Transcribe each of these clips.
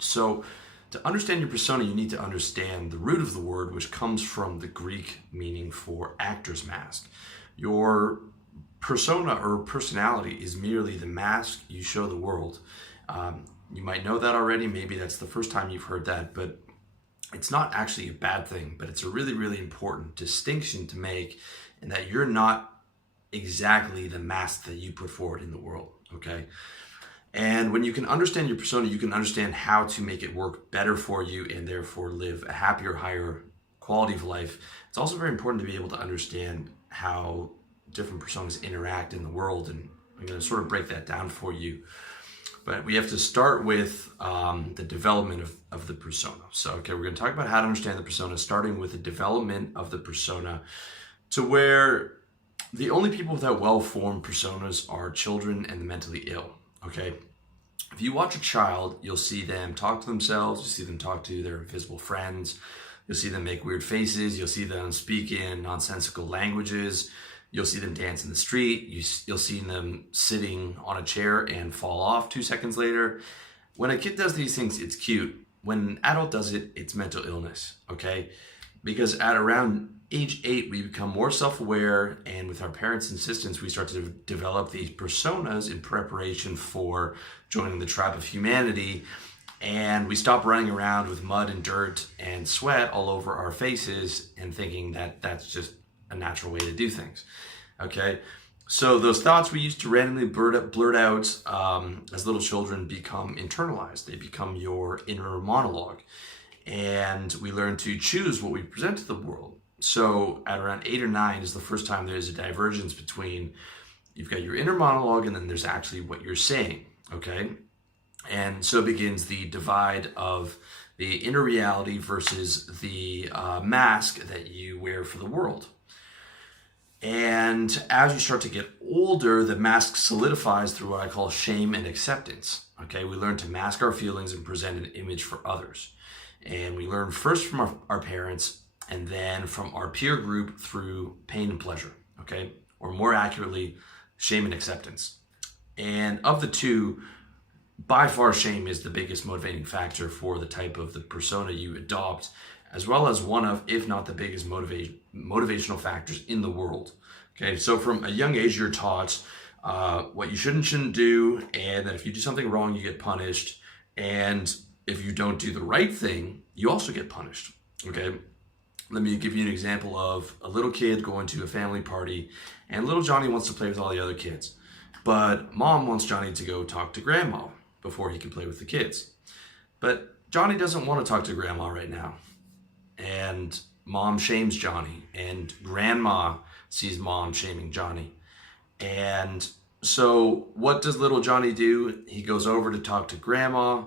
So to understand your persona, you need to understand the root of the word, which comes from the Greek meaning for actor's mask. Your persona or personality is merely the mask you show the world. You might know that already. Maybe that's the first time you've heard that, but it's not actually a bad thing, but it's a really, really important distinction to make, in that you're not exactly the mask that you put forward in the world, okay? And when you can understand your persona, you can understand how to make it work better for you and therefore live a happier, higher quality of life. It's also very important to be able to understand how different personas interact in the world, and I'm going to sort of break that down for you. But we have to start with the development of the persona. So, okay, we're going to talk about how to understand the persona, starting with the development of the persona, to where the only people without well-formed personas are children and the mentally ill, okay? If you watch a child, you'll see them talk to themselves, you'll see them talk to their invisible friends, you'll see them make weird faces, you'll see them speak in nonsensical languages, you'll see them dance in the street, you'll see them sitting on a chair and fall off 2 seconds later. When a kid does these things, it's cute. When an adult does it, it's mental illness, okay? Because at around age 8, we become more self-aware, and with our parents' insistence, we start to develop these personas in preparation for joining the tribe of humanity, and we stop running around with mud and dirt and sweat all over our faces and thinking that that's just a natural way to do things, okay? So those thoughts we used to randomly blurt out as little children become internalized. They become your inner monologue, and we learn to choose what we present to the world. So at around 8 or 9 is the first time there's a divergence between, you've got your inner monologue and then there's actually what you're saying, okay? And so begins the divide of the inner reality versus the mask that you wear for the world. And as you start to get older, the mask solidifies through what I call shame and acceptance, okay? We learn to mask our feelings and present an image for others. And we learn first from our parents, and then from our peer group through pain and pleasure, okay? Or more accurately, shame and acceptance. And of the two, by far shame is the biggest motivating factor for the type of the persona you adopt, as well as one of, if not the biggest motivational factors in the world, okay? So from a young age, you're taught what you shouldn't do, and that if you do something wrong, you get punished. And if you don't do the right thing, you also get punished, okay? Let me give you an example of a little kid going to a family party, and little Johnny wants to play with all the other kids, but mom wants Johnny to go talk to grandma before he can play with the kids. But Johnny doesn't want to talk to grandma right now, and mom shames Johnny, and grandma sees mom shaming Johnny. And so what does little Johnny do? He goes over to talk to grandma.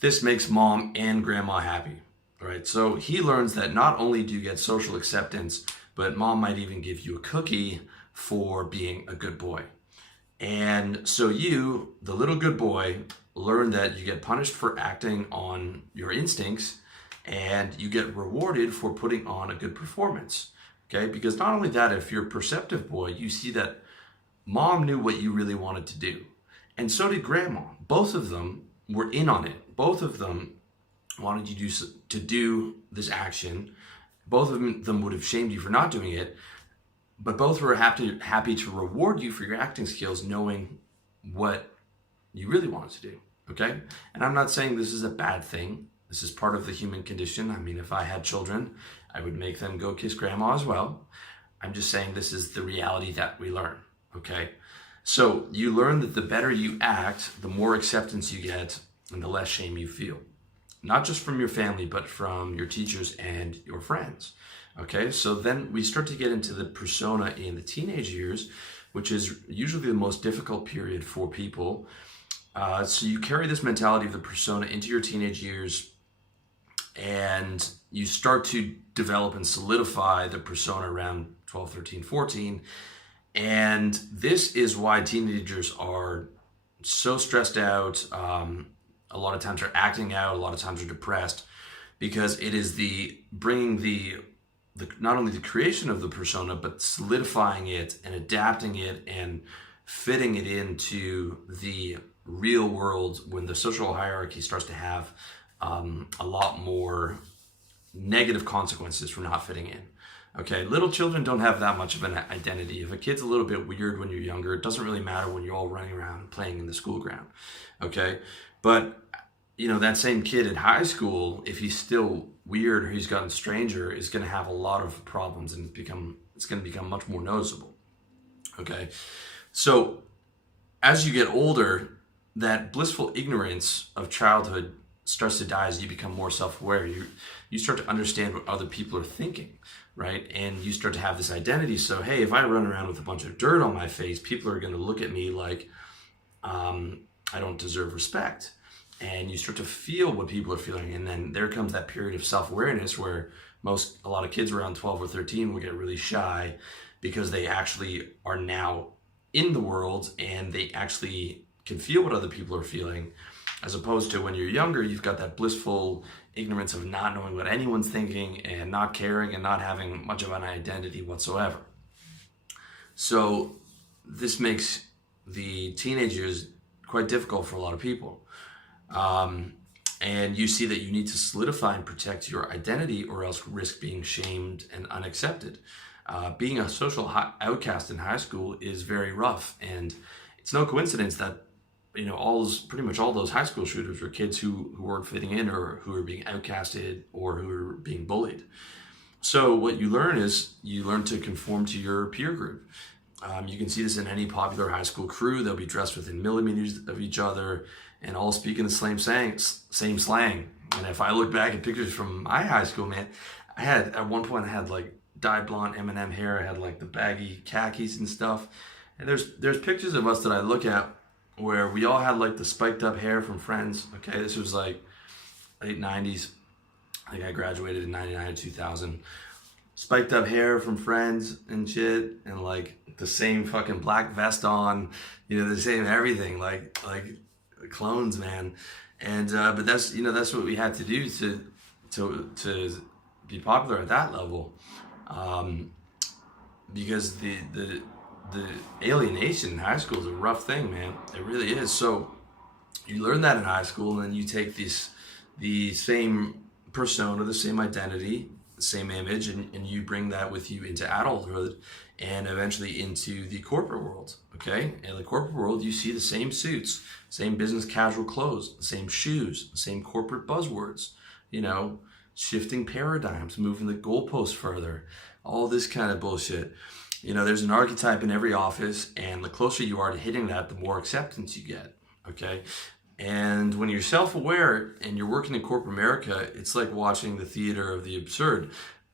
This makes mom and grandma happy. All right, so he learns that not only do you get social acceptance, but mom might even give you a cookie for being a good boy. And so you, the little good boy, learn that you get punished for acting on your instincts, and you get rewarded for putting on a good performance, okay? Because not only that, if you're a perceptive boy, you see that mom knew what you really wanted to do, and so did grandma. Both of them were in on it. Both of them wanted you to do this action. Both of them would have shamed you for not doing it, but both were happy to reward you for your acting skills, knowing what you really wanted to do, okay? And I'm not saying this is a bad thing. This is part of the human condition. I mean, if I had children, I would make them go kiss grandma as well. I'm just saying this is the reality that we learn, okay? So you learn that the better you act, the more acceptance you get and the less shame you feel. Not just from your family, but from your teachers and your friends. Okay, so then we start to get into the persona in the teenage years, which is usually the most difficult period for people. So you carry this mentality of the persona into your teenage years, and you start to develop and solidify the persona around 12, 13, 14. And this is why teenagers are so stressed out. A lot of times they're acting out, a lot of times they're depressed, because it is the bringing the not only the creation of the persona, but solidifying it and adapting it and fitting it into the real world, when the social hierarchy starts to have a lot more negative consequences for not fitting in. Okay, little children don't have that much of an identity. If a kid's a little bit weird when you're younger, it doesn't really matter when you're all running around and playing in the school ground. Okay, but that same kid in high school, if he's still weird or he's gotten stranger, is going to have a lot of problems and it's going to become much more noticeable. Okay, so as you get older, that blissful ignorance of childhood starts to die as you become more self-aware. You start to understand what other people are thinking, right? And you start to have this identity. So, hey, if I run around with a bunch of dirt on my face, people are going to look at me like I don't deserve respect. And you start to feel what people are feeling. And then there comes that period of self-awareness where a lot of kids around 12 or 13 will get really shy because they actually are now in the world and they actually can feel what other people are feeling, as opposed to when you're younger, you've got that blissful ignorance of not knowing what anyone's thinking and not caring and not having much of an identity whatsoever. So this makes the teenage years quite difficult for a lot of people. And you see that you need to solidify and protect your identity or else risk being shamed and unaccepted. Being a social outcast in high school is very rough, and it's no coincidence that pretty much all those high school shooters were kids who weren't fitting in or who were being outcasted or who were being bullied. So what you learn is you learn to conform to your peer group. You can see this in any popular high school crew. They'll be dressed within millimeters of each other and all speaking the same slang. And if I look back at pictures from my high school, man, at one point I had like dyed blonde M&M hair. I had like the baggy khakis and stuff. And there's pictures of us that I look at where we all had like the spiked up hair from Friends. Okay, this was like late 90s. I think I graduated in 99 or 2000. Spiked up hair from Friends and shit, and like the same fucking black vest on, the same everything, like clones, man. And but that's what we had to do to be popular at that level, because the alienation in high school is a rough thing, man. It really is. So you learn that in high school, and then you take the same persona, the same identity, the same image, and you bring that with you into adulthood and eventually into the corporate world. Okay, in the corporate world, you see the same suits, same business casual clothes, the same shoes, the same corporate buzzwords, shifting paradigms, moving the goalposts further, all this kind of bullshit. There's an archetype in every office, and the closer you are to hitting that, the more acceptance you get, okay? And when you're self-aware and you're working in corporate America, it's like watching the theater of the absurd.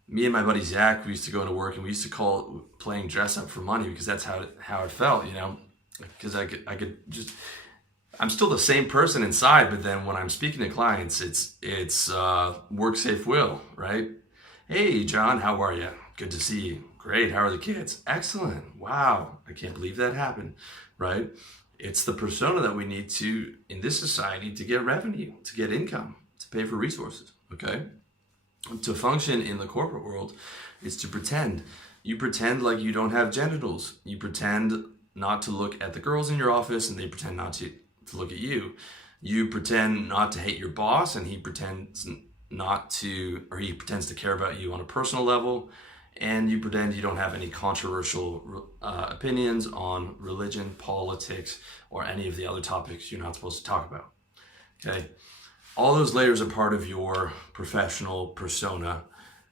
Me and my buddy Zach, we used to go into work and we used to call it playing dress up for money, because that's how it felt, because I'm still the same person inside, but then when I'm speaking to clients, it's work safe Will, right? Hey, John, how are you? Good to see you. Great. How are the kids? Excellent. Wow. I can't believe that happened, right? It's the persona that we need to, in this society, to get revenue, to get income, to pay for resources, okay? To function in the corporate world is to pretend. You pretend like you don't have genitals. You pretend not to look at the girls in your office, and they pretend not to look at you. You pretend not to hate your boss, and he pretends to care about you on a personal level. And you pretend you don't have any controversial opinions on religion, politics, or any of the other topics you're not supposed to talk about. Okay? All those layers are part of your professional persona,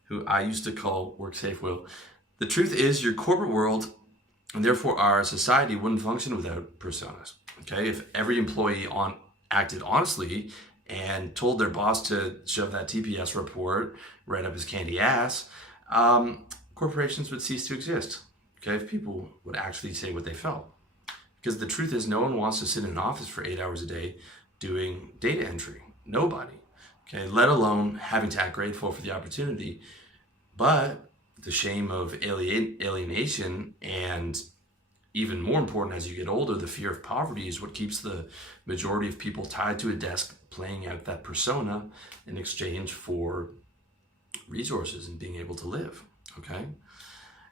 who I used to call work safe Will. The truth is, your corporate world, and therefore our society, wouldn't function without personas. Okay? If every employee acted honestly and told their boss to shove that TPS report right up his candy ass, corporations would cease to exist, okay, if people would actually say what they felt. Because the truth is, no one wants to sit in an office for 8 hours a day doing data entry. Nobody, okay, let alone having to act grateful for the opportunity. But the shame of alienation, and even more important as you get older, the fear of poverty, is what keeps the majority of people tied to a desk playing out that persona in exchange for resources and being able to live, okay?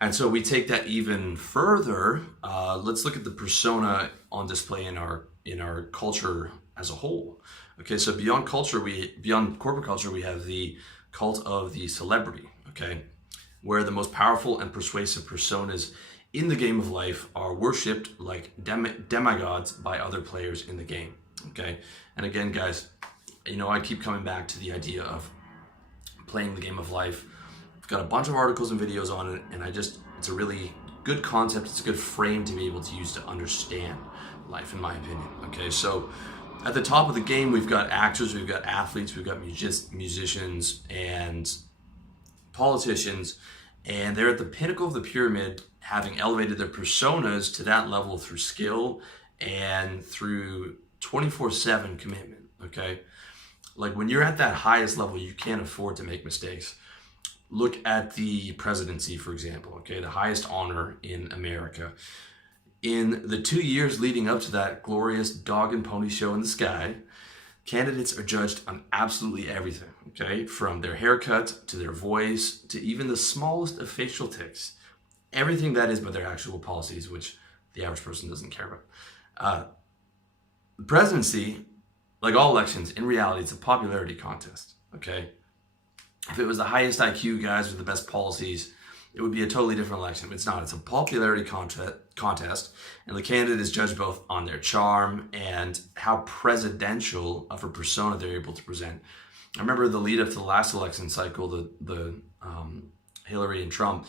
And so we take that even further. Let's look at the persona on display in our in our culture as a whole. Okay, so beyond corporate culture, we have the cult of the celebrity, okay, where the most powerful and persuasive personas in the game of life are worshipped like demigods by other players in the game, okay? And again, guys, I keep coming back to the idea of playing the game of life. I've got a bunch of articles and videos on it, and it's a really good concept. It's a good frame to be able to use to understand life, in my opinion, okay? So at the top of the game, we've got actors, we've got athletes, we've got musicians, and politicians, and they're at the pinnacle of the pyramid, having elevated their personas to that level through skill and through 24/7 commitment, okay? Like when you're at that highest level, you can't afford to make mistakes. Look at the presidency, for example, okay? The highest honor in America. In the 2 years leading up to that glorious dog and pony show in the sky, candidates are judged on absolutely everything, okay? From their haircut to their voice to even the smallest of facial tics. Everything that is but their actual policies, which the average person doesn't care about. The presidency, like all elections, in reality, it's a popularity contest, okay? If it was the highest IQ guys with the best policies, it would be a totally different election. It's not. It's a popularity contest, and the candidate is judged both on their charm and how presidential of a persona they're able to present. I remember the lead up to the last election cycle, the Hillary and Trump.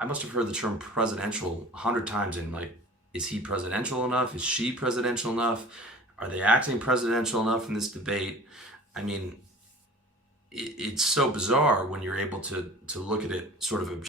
I must have heard the term presidential 100 times in like, is he presidential enough? Is she presidential enough? Are they acting presidential enough in this debate? I mean, it's so bizarre when you're able to look at it sort of